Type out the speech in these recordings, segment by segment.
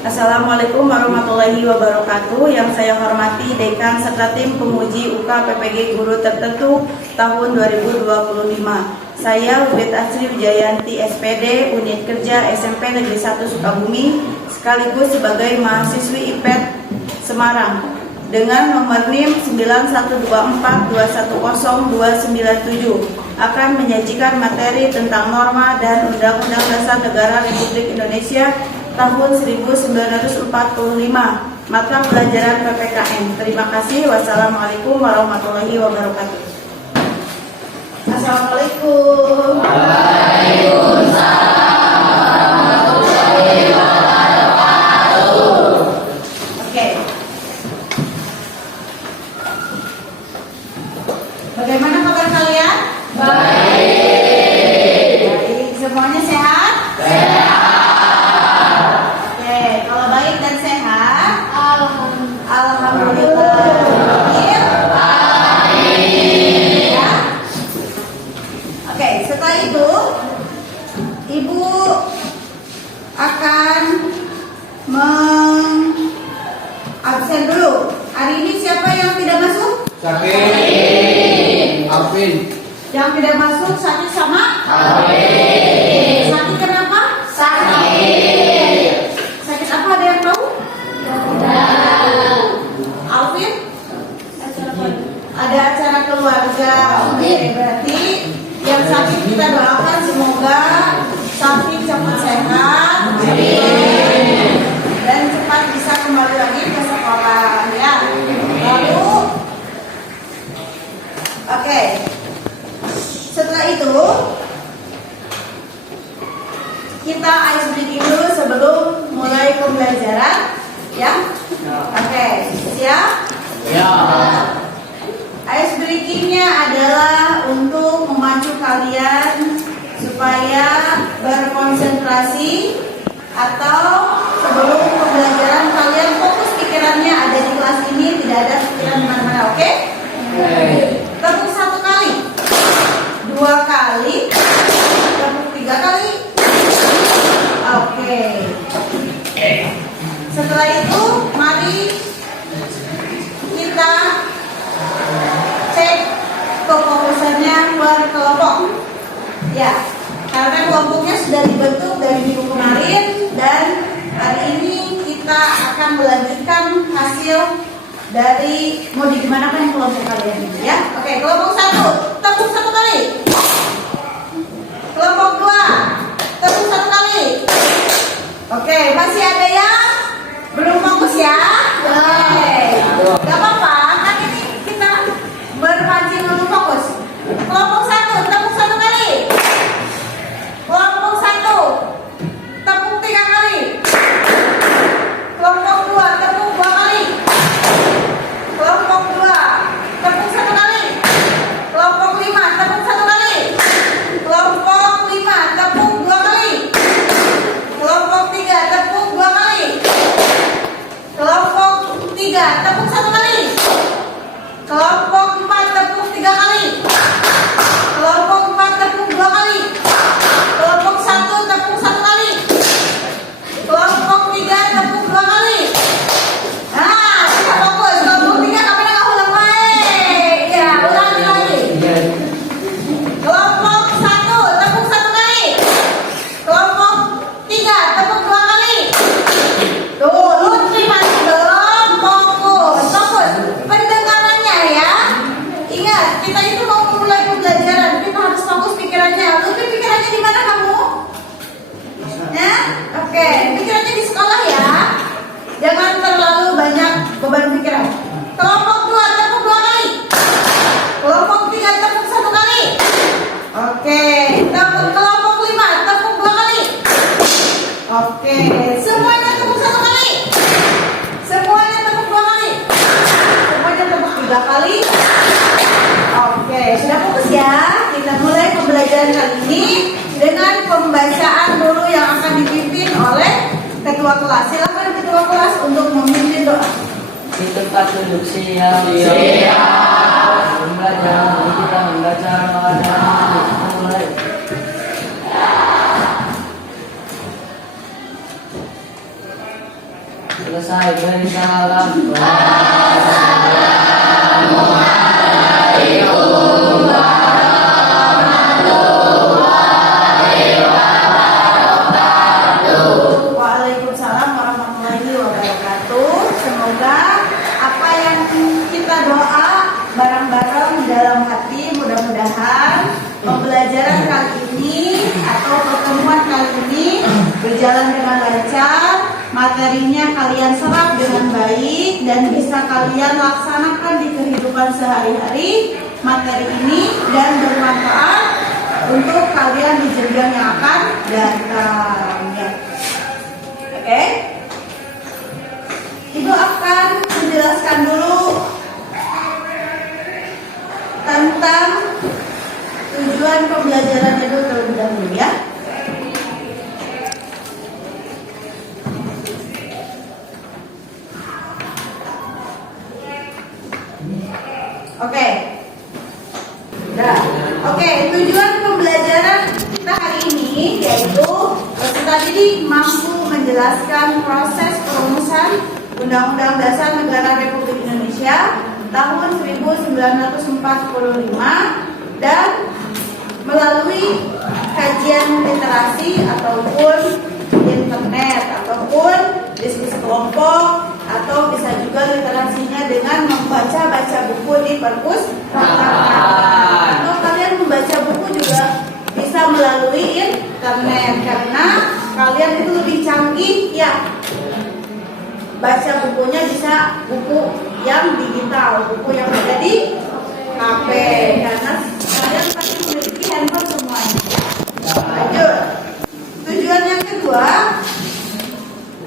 Assalamualaikum warahmatullahi wabarakatuh. Yang saya hormati Dekan serta tim penguji UK PPG Guru Tertentu tahun 2025. Saya Ubed Asri Wijayanti SPD Unit Kerja SMP Negeri 1 Sukabumi, sekaligus sebagai mahasiswi IPET Semarang dengan nomor NIM 9124210297 akan menyajikan materi tentang norma dan Undang-Undang Dasar Negara Republik Indonesia tahun 1945, mata pelajaran PPKN. Terima kasih. Wassalamualaikum warahmatullahi wabarakatuh. Assalamualaikum. Waalaikumsalam. Oke. Bagaimana kabar kalian? Baik. Baik. Semuanya sehat? Sehat. Alhamdulillah. Ya. Oke, setelah itu Ibu akan absen dulu. Hari ini siapa yang tidak masuk? Sakit. Alvin. Yang tidak masuk sakit sama? Alvin. Sakit kenapa? Sakit. Sakit apa, ada yang tahu? Alvin? Ada acara keluarga. Oke, berarti yang sakit kita doakan semoga sakit cepat sehat dan cepat bisa kembali lagi ke sekolah ya. Lalu oke. Setelah itu kita ice breaking dulu sebelum mulai pembelajaran ya. Oke, siap? Ya. Ice breakingnya adalah untuk memacu kalian supaya berkonsentrasi atau sebelum pembelajaran kalian fokus pikirannya ada di kelas ini, tidak ada pikiran mana-mana. Oke? Tepuk 1 kali, 2 kali, tepuk 3 kali. Oke. Setelah itu mari kita cek kefokusannya per kelompok. Ya, karena kelompoknya sudah dibentuk dari minggu kemarin dan hari ini kita akan melanjutkan hasil dari mau digimanakan kelompok kalian ini ya. Oke, kelompok 1 tepuk 1 kali. Kelompok 2 tepuk 1 kali. Oke, masih ada yang belum fokus ya? Oke, gak apa-apa, kan ini kita berpancing dulu fokus. Kelompok 1 tepuk 1 kali. Kelompok 1 tepuk 3 kali. Kelompok 2 tepuk 2 kali. Kelompok 2 tepuk 1 kali. Kelompok 5 tepuk 1 kali. Kelompok 5 tepuk 2 kali. Kelompok 3 tepuk 2 kali. Kelompok 3 tepuk 1 kali. Kelompok 4 tepuk 3 kali. Kelompok 4 tepuk 2 kali. Kelompok 1 tepuk 1 kali. Kelompok 3 tepuk 2 kali. Nah, kita fokus. Kelompok 3 kapan nggak ulang baik? Ya, ulangi lagi. Kelompok 1 tepuk 1 kali. Kelompok 3 tepuk 2 kali. Tuh, Lutfi masih belum fokus. Fokus pendengarannya ya. Ingat, kita itu mau mulai pembelajaran, kita harus fokus pikirannya. Lutfi pikirannya di mana kamu? Ya, oke. Pikirannya di sekolah ya. Jangan terlalu banyak beban pikiran. Kelompok 2 tepuk 2 kali. Kelompok 3 tepuk 1 kali. Oke, kelompok 5 tepuk 2 kali. Oke, semuanya tepuk 1 kali. Semuanya tepuk 2 kali. Semuanya tepuk 3 kali. Oke, sudah fokus ya. Kita mulai pembelajaran kali ini dengan pembacaan dulu yang akan dipimpin oleh ketua kelas. Silakan ketua kelas untuk memimpin doa. Di tempat duduk siap. Siap. Membaca, kita membaca, mulai. Selesai beri salam. Waalaikumsalam warahmatullahi wabarakatuh. Semoga apa yang kita doa bareng-bareng di dalam hati, mudah-mudahan pembelajaran kali ini atau pertemuan kali ini berjalan dengan lancar, materinya kalian serap dengan baik dan bisa kalian laksanakan di kehidupan sehari-hari materi ini dan bermanfaat untuk kalian di jenjang yang akan datang. Ya. Oke, Ibu akan menjelaskan dulu tentang tujuan pembelajaran itu terlebih dahulu ya. Oke. Nah, oke, tujuan pembelajaran kita hari ini yaitu peserta didik mampu menjelaskan proses perumusan Undang-Undang Dasar Negara Republik Indonesia tahun 1945 dan melalui kajian literasi ataupun internet ataupun diskusi kelompok atau bisa juga literasinya dengan membaca buku di perpustakaan atau kalian membaca buku juga bisa melalui internet karena kalian itu lebih canggih ya. Baca bukunya bisa buku yang digital, buku yang ada di HP karena kalian pasti memiliki handphone semuanya. Lanjut. Tujuan yang kedua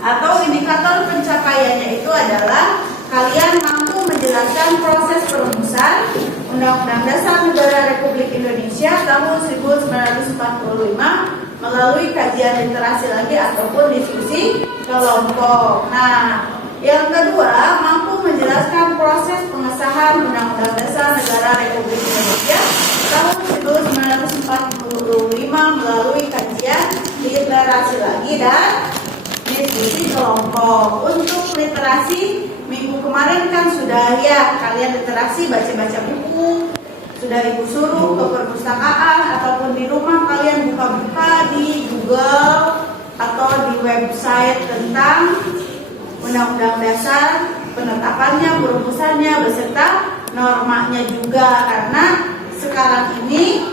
atau indikator pencapaiannya itu adalah kalian mampu menjelaskan proses perumusan Undang-Undang Dasar Negara Republik Indonesia tahun 1945 melalui kajian literasi lagi ataupun diskusi kelompok. Nah, yang kedua mampu menjelaskan proses pengesahan Undang-Undang Dasar Negara Republik Indonesia tahun 1945 melalui kajian literasi lagi dan diskusi kelompok. Untuk literasi minggu kemarin kan sudah ya kalian literasi baca-baca buku, sudah ibu suruh ke perpustakaan ataupun di rumah kalian buka-buka di Google atau di website tentang Undang-Undang Dasar, penetapannya, perumusannya beserta normanya juga karena sekarang ini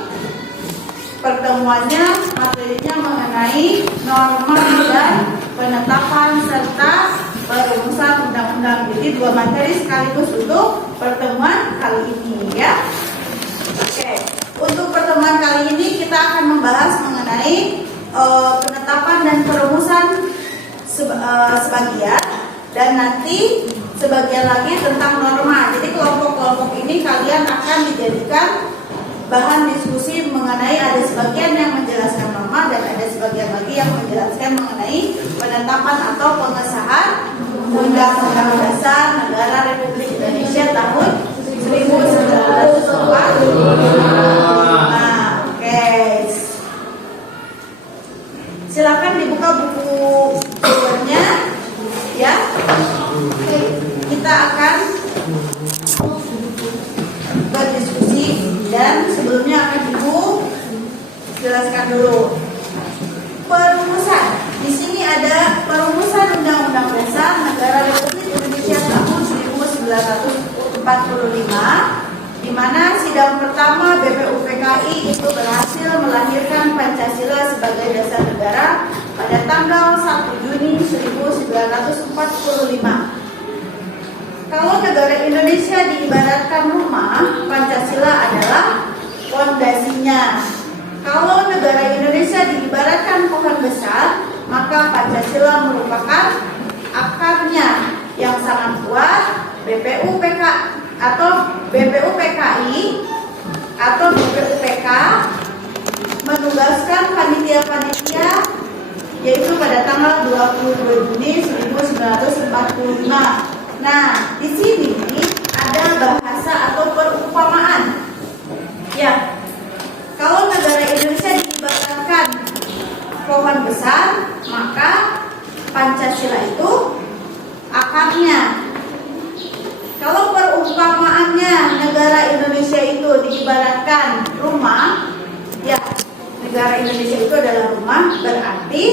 pertemuannya materinya mengenai norma dan penetapan serta perumusan undang-undang. Jadi dua materi sekaligus untuk pertemuan kali ini ya. Oke, untuk pertemuan kali ini kita akan membahas mengenai penetapan dan perumusan sebagian dan nanti sebagian lagi tentang norma. Jadi kelompok-kelompok ini kalian akan dijadikan bahan diskusi mengenai ada sebagian yang menjelaskan norma dan ada sebagian lagi yang menjelaskan mengenai penetapan atau pengesahan Undang-Undang Dasar Negara Republik Indonesia tahun 1945. Oke. Silakan dibuka buku sumbernya ya. Kita akan berdiskusi dan sebelumnya akan Ibu jelaskan dulu perumusan. Di sini ada perumusan Undang-Undang Dasar Negara Republik Indonesia tahun 1945, di mana sidang pertama BPUPKI itu berhasil melahirkan Pancasila sebagai dasar negara pada tanggal 1 Juni 1945. Kalau negara Indonesia diibaratkan rumah, Pancasila adalah fondasinya. Kalau negara Indonesia diibaratkan pohon besar, maka Pancasila merupakan akarnya yang sangat kuat. BPUPK atau BPUPKI atau BPUPK menugaskan panitia-panitia yaitu pada tanggal 22 Juni 1945. Nah, di sini ada bahasa atau perumpamaan. Ya, kalau negara Indonesia diibaratkan pohon besar, maka Pancasila itu akarnya. Kalau perumpamaannya negara Indonesia itu diibaratkan rumah, ya negara Indonesia itu adalah rumah, berarti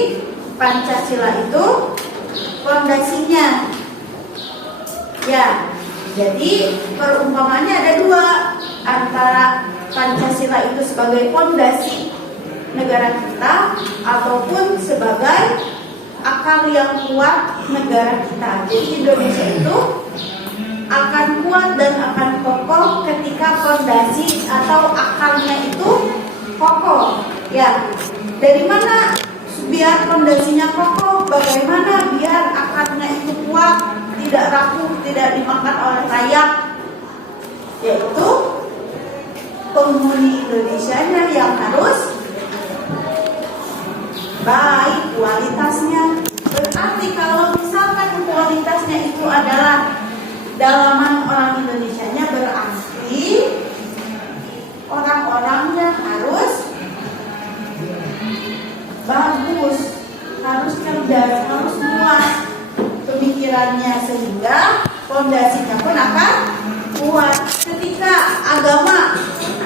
Pancasila itu fondasinya. Ya, jadi perumpamaannya ada dua, antara Pancasila itu sebagai fondasi negara kita ataupun sebagai akar yang kuat negara kita. Jadi Indonesia itu akan kuat dan akan kokoh ketika fondasi atau akarnya itu kokoh. Ya, dari mana biar fondasinya kokoh? Bagaimana biar akarnya itu kuat, tidak rapuh, tidak dimakan oleh rayap? Yaitu penghuni Indonesianya yang harus baik kualitasnya. Berarti kalau misalkan kualitasnya itu adalah dalaman orang Indonesianya, berarti orang-orangnya harus bagus, harus cerdas, harus luas pemikirannya, sehingga fondasinya pun akan kuat. Ketika agama,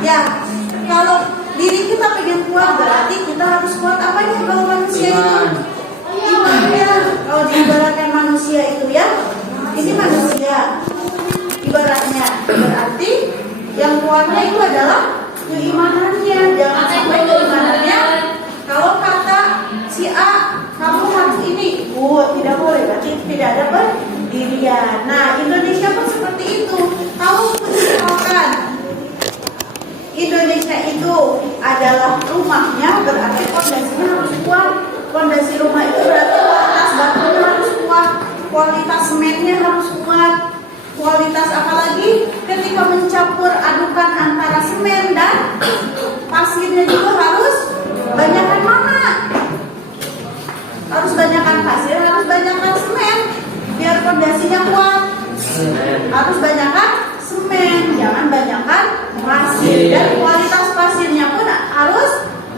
ya kalau diri kita pengen kuat, berarti kita harus kuat apanya? Kalau manusia itu imannya. Kalau diibaratkan manusia itu, ya ini manusia ibaratnya, berarti yang kuatnya itu adalah keimanannya. Jangan sampai keimanannya, kalau kata si A kamu harus ini, tidak boleh, berarti tidak ada pendirian. Nah, Indonesia pun seperti itu. Kalau misalkan Indonesia itu adalah rumahnya, berarti fondasinya harus kuat. Fondasi rumah itu berarti kualitas batunya harus kuat, kualitas semennya harus kuat, kualitas apalagi ketika mencampur adukan antara semen dan pasirnya juga harus banyakkan mana? Harus banyakkan pasir, harus banyakkan semen biar fondasinya kuat. Harus banyakkan semen, jangan banyakkan pasir. Dan kualitas pasirnya pun harus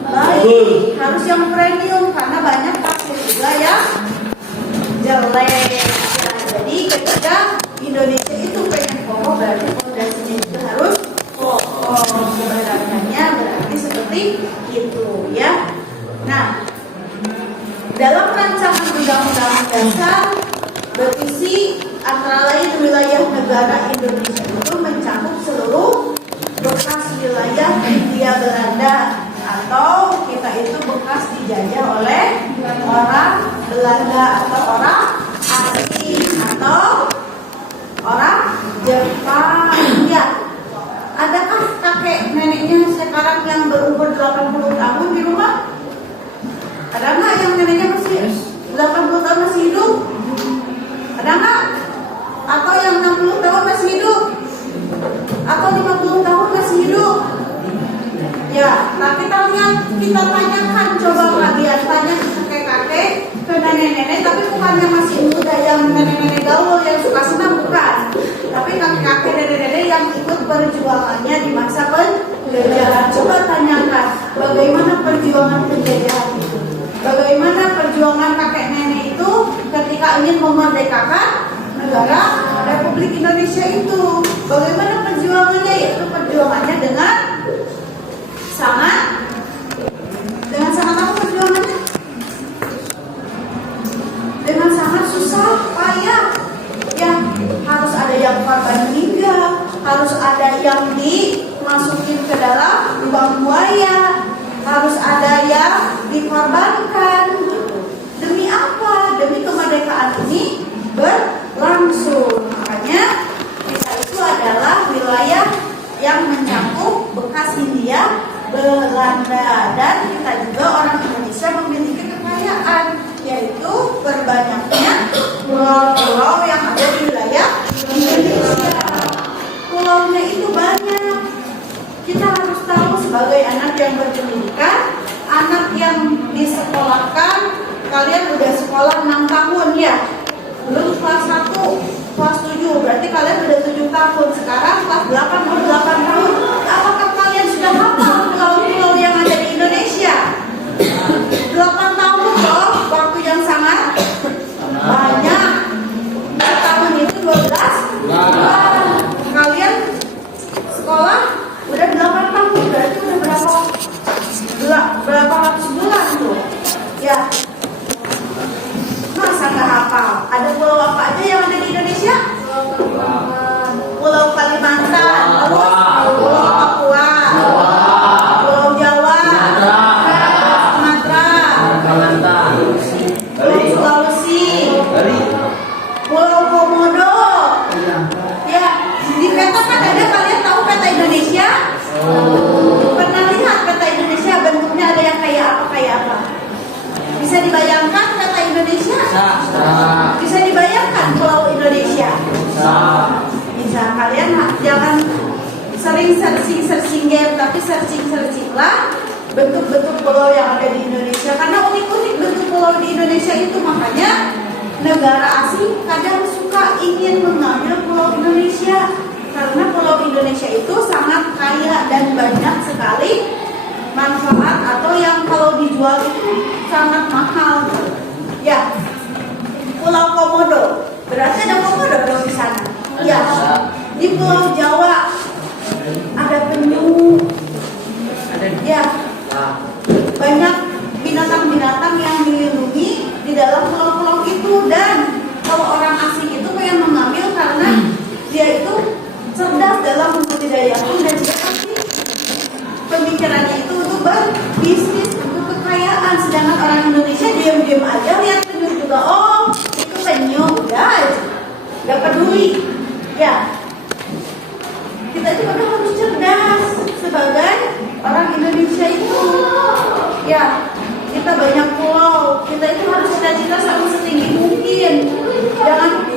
baik, harus yang premium, karena banyak pasir juga yang jelek. Ya, jadi ketika Indonesia itu pengen kokoh, berarti fondasinya itu harus kokoh. Keberadaannya berarti seperti itu, ya. Nah, dalam rancangan undang-undang dasar berisi antara lain wilayah negara Indonesia itu mencakup seluruh bekas wilayah Hindia Belanda, atau kita itu bekas dijajah oleh orang Belanda atau orang asing atau orang Jepang. Ya, adakah kakek neneknya sekarang yang berumur 80 tahun di rumah? Ada nggak yang neneknya masih 80 tahun masih hidup? Ada nggak? Atau yang 60 tahun masih hidup? Atau 50 tahun masih hidup? Ya, tapi kita tanyakan, coba kalian tanya ke kakek-kakek, ke nenek-nenek, tapi bukan yang masih muda, yang nenek-nenek gaul yang suka senang, bukan. Tapi kakek-kakek, nenek-nenek yang ikut perjuangannya di masa penjajahan. Coba tanyakan, bagaimana perjuangan penjajahan itu? Bagaimana perjuangan kakek nenek itu ketika ingin memerdekakan negara Republik Indonesia itu? Bagaimana perjuangannya? Yaitu perjuangannya dengan sangat apa perjuangannya? Dengan sangat susah payah. Ya, harus ada yang korban meninggal, harus ada yang dimasukin ke dalam lubang buaya, harus ada yang dikorbankan. Demi apa? Demi kemerdekaan ini berlangsung. Makanya kita itu adalah wilayah yang mencakup bekas Hindia Belanda, dan kita juga orang Indonesia memiliki kekayaan, yaitu berbanyaknya pulau-pulau yang ada di wilayah Indonesia. Pulaunya itu banyak. Kita harus tahu sebagai anak yang berpendidikan, anak yang disekolahkan, kalian udah sekolah 6 tahun ya, belum kelas 1, kelas 7, berarti kalian udah 7 tahun. Sekarang kelas 8 atau 8 tahun. Apakah kalian sudah hafal pulau-pulau yang ada di Indonesia? 8 tahun loh, waktu yang sangat banyak. Ada pulau apa aja yang ada di Indonesia? Pulau Kalimantan, terus Pulau Papua, Pulau Jawa, Sumatera, Pulau Sulawesi, Pulau Komodo. Ya, di peta kan ada, kalian tahu peta Indonesia? Pernah lihat peta Indonesia bentuknya ada yang kayak apa? Bisa dibayangkan peta Indonesia? Bisa dibayangkan pulau Indonesia? Bisa. Kalian jangan sering searching game, tapi searchinglah bentuk-bentuk pulau yang ada di Indonesia, karena unik-unik bentuk pulau di Indonesia itu. Makanya negara asing kadang suka ingin mengambil pulau Indonesia, karena pulau Indonesia itu sangat kaya dan banyak sekali manfaat, atau yang kalau dijual itu sangat mahal. Ya, Pulau Komodo, berarti ada komodo dong di sana. Ya, di Pulau Jawa ada penyu. Ya, banyak binatang-binatang yang dilindungi di dalam pulau-pulau itu. Dan kalau orang asing itu pengen mengambil karena dia itu cerdas dalam membudidayakan dan juga pasti pemikirannya itu untuk berbisnis, untuk kekayaan. Sedangkan orang Indonesia diam-diam aja lihat penyu juga, oh itu penyu, udah gak peduli. Ya, kita itu kadang harus cerdas sebagai orang Indonesia itu. Ya, kita banyak pulau, kita itu harus cita-cita sama setinggi mungkin. Jangan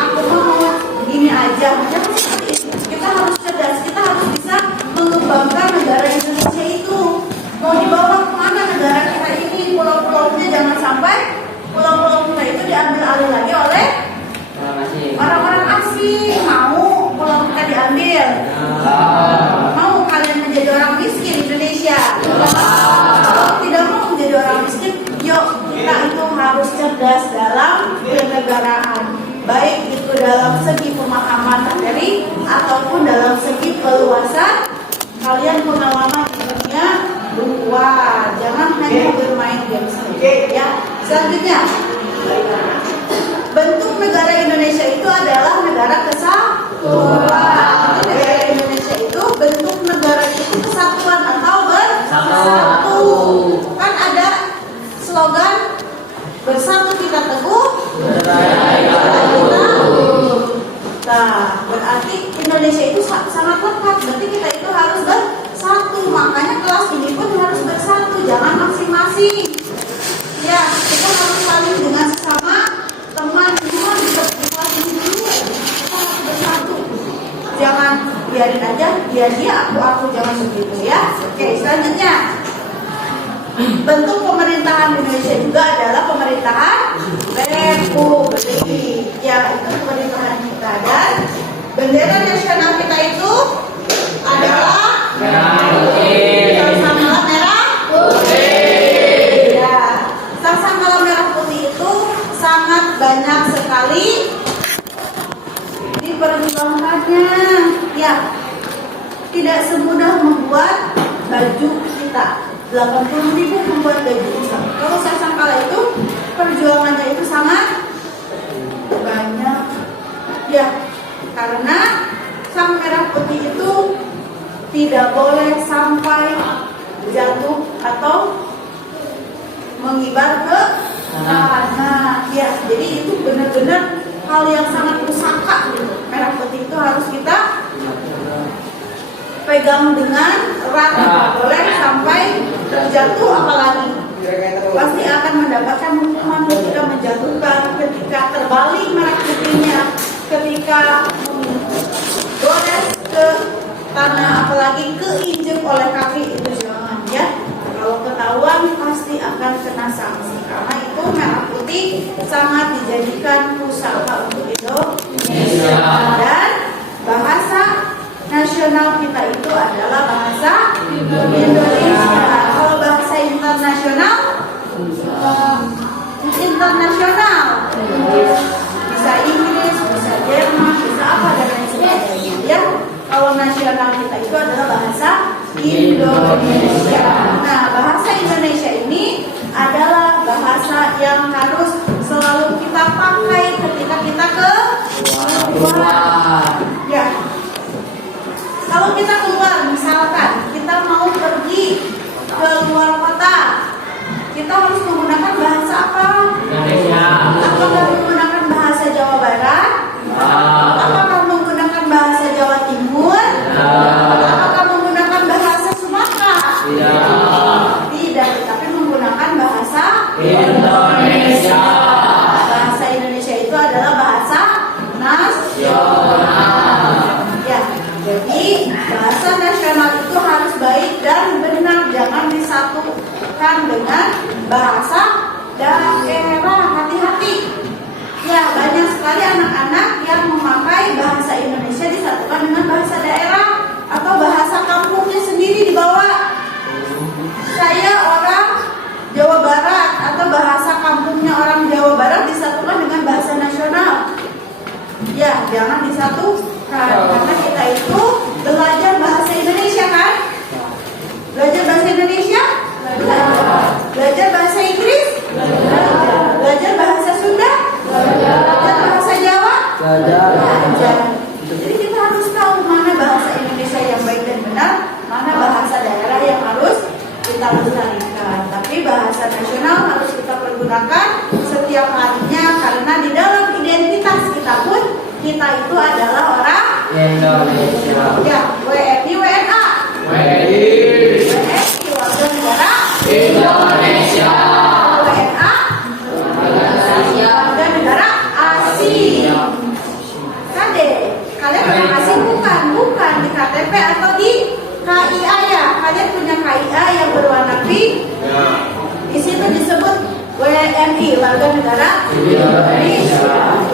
aku mau gini aja. Jangan seperti itu. Kita harus cerdas, kita harus bisa mengembangkan negara Indonesia itu. Mau dibawa kemana negara kita ini? Pulau-pulaunya jangan sampai pulau-pulau kita itu diambil alih lagi oleh orang-orang asing. Mau pulau kita diambil? Mau kalian menjadi orang miskin Indonesia? Kalau tidak mau menjadi orang miskin, yuk kita itu harus cerdas dalam kenegaraan, baik itu dalam segi pemahaman materi ataupun dalam segi keluasan kalian pengalaman di dunia luar. Jangan hanya bermain game saja. Ya, selanjutnya bentuk negara Indonesia itu adalah negara kesatuan. Negara Indonesia itu bentuk negara itu kesatuan atau bersatu. Kan ada slogan bersatu kita teguh, nah, berarti Indonesia itu sangat lekat. Berarti kita itu harus bersatu. Makanya kelas ini pun harus bersatu, jangan masing-masing. Ya, kita harus saling dengan sesama teman di kelas ini dulu. Kita harus bersatu. Jangan biarin aja dia aku jangan begitu ya. Oke, selanjutnya bentuk pemerintahan Indonesia juga adalah pemerintahan republik. Ya, itu pemerintahan kita. Dan bendera nasional kita itu adalah sangsangkalan merah putih. Ya, sangsangkalan merah putih itu sangat banyak sekali diperjuangkannya. Ya, tidak semudah membuat baju kita. 80.000 membuat baju Islam. Kalau sangsangkala itu perjuangannya itu sangat banyak. Ya, karena sang merah putih itu tidak boleh sampai jatuh atau mengibar ke tanah. Ya, jadi itu benar-benar hal yang sangat pusaka gitu. Merah putih itu harus kita pegang dengan erat, tidak boleh sampai terjatuh, apalagi pasti akan mendapatkan hukuman ketika menjatuhkan, ketika terbalik merah putihnya, ketika gores ke tanah, apalagi keinjek oleh kaki, itu jangan ya. Kalau ketahuan pasti akan kena sanksi, karena itu merah putih sangat dijadikan pusaka untuk Indonesia. Dan bahasa nasional kita itu adalah bahasa Indonesia. Kalau bahasa internasional bisa Inggris, bisa Jerman, bisa apa dan lain sebagainya. Ya, kalau nasional kita itu adalah bahasa Indonesia. Nah, bahasa Indonesia ini adalah bahasa yang harus selalu kita pakai yaitu adalah bahasa nasional. Ya, jadi bahasa nasional itu harus baik dan benar, jangan disatukan dengan bahasa daerah. Hati-hati. Ya, banyak sekali anak-anak yang memakai bahasa Indonesia disatukan dengan bahasa daerah atau bahasa kampungnya sendiri dibawa. Saya orang Jawa Barat atau bahasa kampungnya orang Jawa Barat disatukan dengan bahasa nasional. Ya, jangan disatukan karena kita itu belajar bahasa Indonesia kan? Belajar bahasa Indonesia? Belajar bahasa Inggris? Belajar bahasa Sunda? Belajar bahasa Jawa? Belajar. Jadi kita harus tahu mana bahasa Indonesia yang baik dan benar, mana bahasa daerah yang harus kita lestarikan. Tapi bahasa nasional harus kita pergunakan setiap harinya karena di dalam identitas kita pun kita itu adalah orang Indonesia. Ya, WNI, WNA. WNI. WNI, warga negara Indonesia. WNA, warga negara asing. Kade, kalian orang asing bukan? Bukan di KTP atau di KIA ya. Kalian punya KIA yang berwarna pink. Di situ disebut WNI, warga negara Indonesia.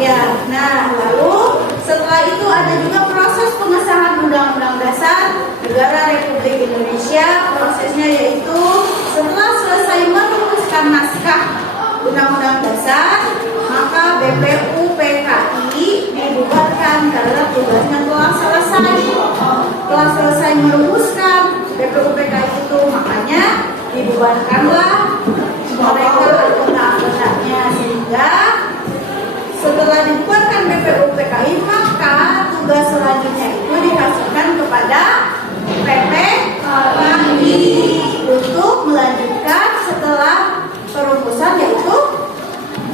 Ya, nah lalu setelah itu ada juga proses pengesahan Undang-Undang Dasar Negara Republik Indonesia. Prosesnya yaitu setelah selesai merumuskan naskah Undang-Undang Dasar, maka BPUPKI dibubarkan karena tugasnya telah selesai. Telah selesai merumuskan BPUPKI itu, makanya dibubarkanlah mereka anggota-anggotanya, sehingga setelah dibubarkan BPUPKI maka tugas selanjutnya itu dikasihkan kepada PPKI untuk melanjutkan setelah perumusan, yaitu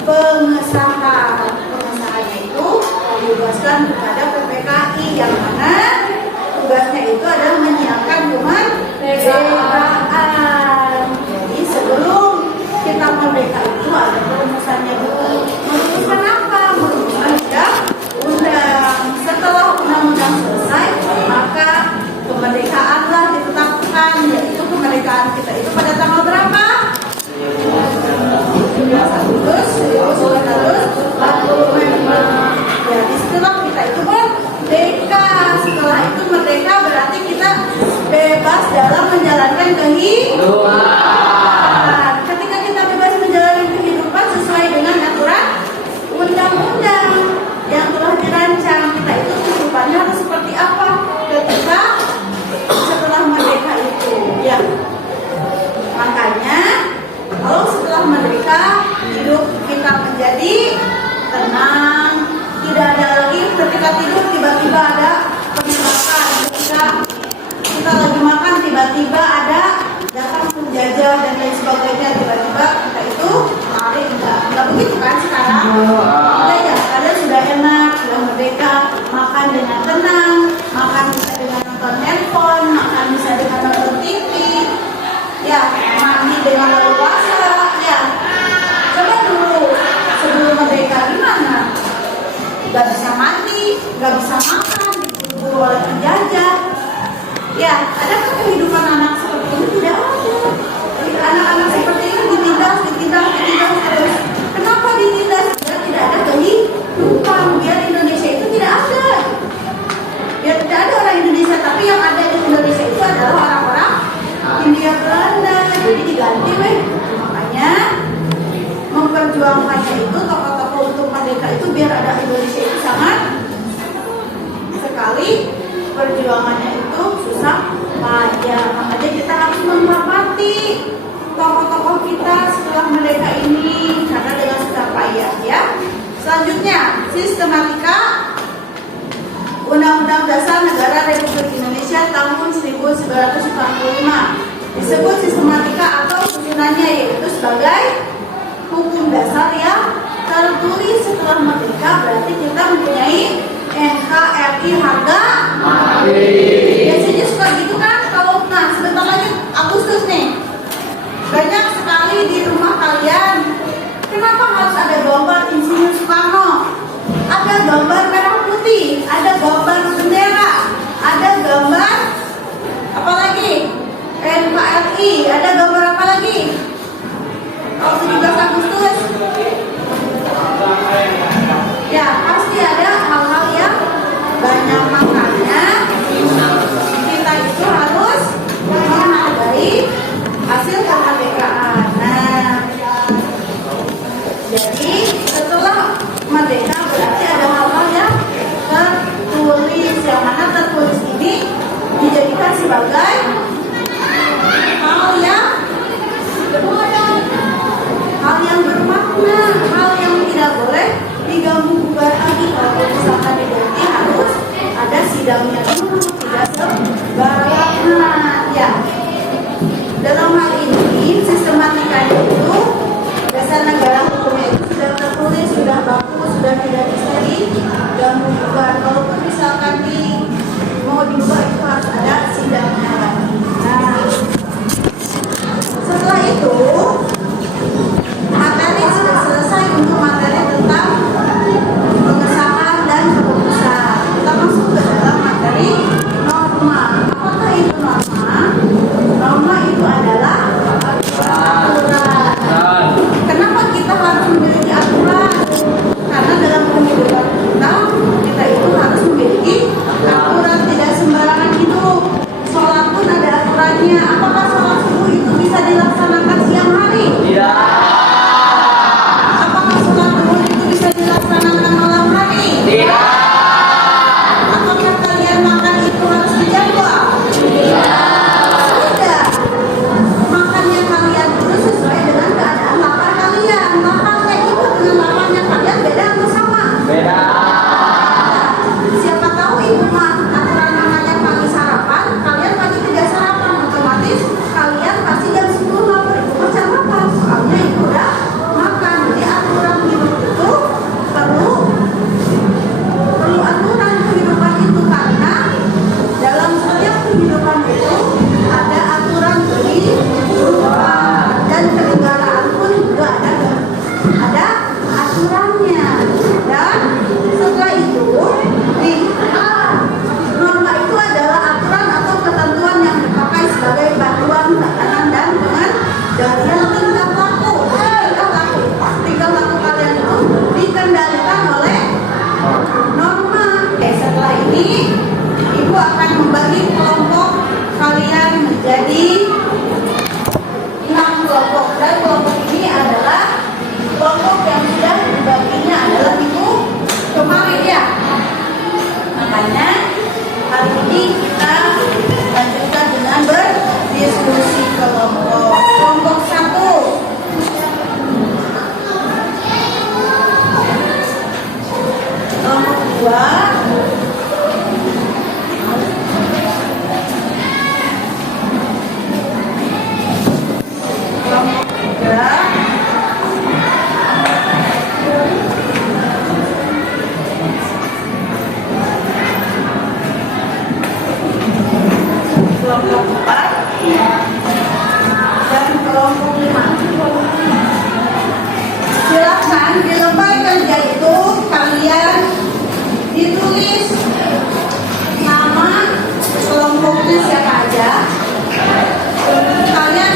pengesahan. Pengesahannya itu ditugaskan kepada PPKI yang mana tugasnya itu adalah menyiapkan kemerdekaan. Jadi sebelum kita merdeka itu ada perumusannya dulu. Merumuskan apa? Merumuskan undang-undang. Setelah undang-undang selesai, maka kemerdekaanlah ditetapkan, yaitu kemerdekaan kita itu pada tanggal berapa? 17 Agustus 1945. Jadi setelah kita itu merdeka. Setelah itu merdeka berarti kita bebas dalam menjalankan kehidupan. Ketika kita bebas menjalani kehidupan sesuai dengan aturan undang-undang yang telah dirancang, kita itu kehidupannya harus seperti apa ketika setelah merdeka itu. Ya, makanya kalau setelah merdeka hidup kita menjadi tenang, tidak ada lagi ketika tidur tiba-tiba ada penembakan. Ketika kita lagi makan tiba-tiba ada datang penjajah dan lain sebagainya, tiba-tiba kita itu lari. Enggak begitu kan sekarang? Tidak ya, kalian sudah enak, sudah merdeka, makan dengan tenang, makan bisa dengan nonton handphone, makan bisa dengan nonton TV, ya, mandi dengan leluasa, ya. Coba dulu sebelum merdeka gimana? Gak bisa mandi, gak bisa makan, diburu oleh penjajah. Ya, adakah kehidupan anak seperti ini? Tidak ada. Anak-anak seperti ini ditindas terus. Kenapa ditindas? Biar tidak ada kehidupan, biar Indonesia itu tidak ada. Biar tidak ada orang Indonesia, tapi yang ada di Indonesia itu adalah orang-orang Hindia Belanda. Jadi diganti, weh. Makanya memperjuangkannya itu tokoh-tokoh untuk merdeka itu biar ada Indonesia itu sangat sekali. Perjuangannya itu susah payah, makanya kita harus menghormati tokoh-tokoh kita setelah merdeka ini karena dengan susah payah, ya. Selanjutnya, sistematika Undang-Undang Dasar Negara Republik Indonesia tahun 1945 disebut sistematika atau susunannya, yaitu sebagai hukum dasar yang tertulis setelah merdeka. Berarti kita mempunyai NKRI harga mati. Biasanya suka gitu kan, kalau sebentar lagi Agustus nih, banyak sekali di rumah kalian. Kenapa harus ada gambar Insinyur Soekarno? diganggu gugat. Kalaupun misalkan mau diubah itu harus ada sidangnya lagi. Nah, setelah itu materi sudah selesai untuk materi tentang pengesahan dan keputusan. Kita masuk ke dalam materi norma. Apakah itu norma? Norma itu adalah aturan. Kenapa kita harus memiliki aturan? Karena dalam kehidupan kita itu harus memiliki aturan, tidak sembarangan hidup. Sholat pun ada aturannya. Apakah sholat subuh itu bisa dilaksanakan siang hari? Tidak. Apakah sholat duhur itu bisa dilaksanakan malam hari? Tidak. Apakah kalian makan itu harus dijadwal? Tidak. Makannya kalian itu sesuai dengan keadaan lapar kalian. Laparnya itu dengan laparnya kalian beda atau sama? Beda. Siapa tahu ibu mah aturan namanya pagi sarapan, kalian pagi tidak sarapan, otomatis kalian pasti jam 10 lapar, ibu mah jam makan, soalnya ibu udah makan. Jadi aturan hidup itu perlu aturan kehidupan itu, karena dalam setiap kehidupan itu ada aturan kehidupan, dan kenegaraan pun juga ada aturannya. Dan setelah itu norma itu adalah aturan atau ketentuan yang dipakai sebagai panduan tatanan dan pengendalian tingkah laku. Tingkah laku kalian itu dikendalikan oleh norma. Setelah ini ibu akan membagi kelompok kalian menjadi 6 kelompok, dan kelompok ini adalah kelompok yang sudah dibaginya adalah minggu kemarin ya. Makanya hari ini kita lanjutkan dengan berdiskusi kelompok. Kelompok 1. Kelompok 2. Kelompok 3. Kelompok 4 dan kelompok 5. Silakan di lembar kerja itu kalian ditulis nama kelompoknya siapa aja. Kalian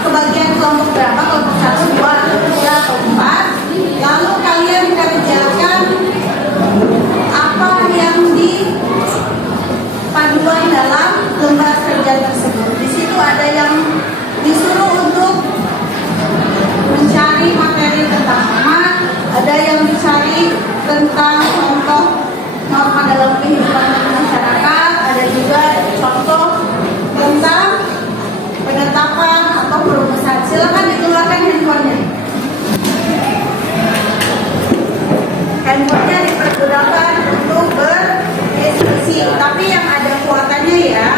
kebagian kelompok berapa, kelompok 1, 2, 3, atau 4. Lalu kalian kerjakan apa yang di panduan dalam lembar kerja tersebut. Di situ ada yang disuruh untuk mencari materi tentang norma, ada yang dicari tentang contoh norma dalam kehidupan masyarakat, ada juga contoh tentang penetapan atau perumusan. Silakan dikeluarkan handphonenya. Handphonenya dipergunakan untuk berdiskusi, tapi yang ada kuotannya ya.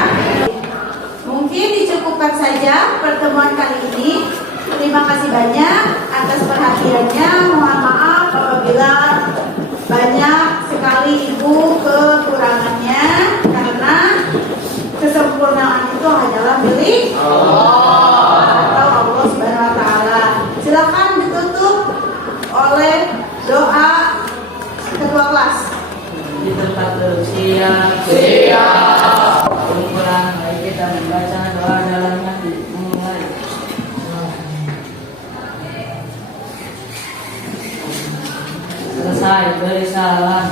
Mungkin dicukupkan saja pertemuan kali ini. Terima kasih banyak atas perhatiannya. Mohon maaf apabila banyak sekali ibu kekurangannya, karena kesempurnaan itu hanyalah milik Allah atau Allah Subhanahu wa taala. Silakan ditutup oleh doa ketua kelas. Di tempat duduk siap. Kumpulan, mari kita membaca doa dalam hati. Mulai. Selesai beri salam.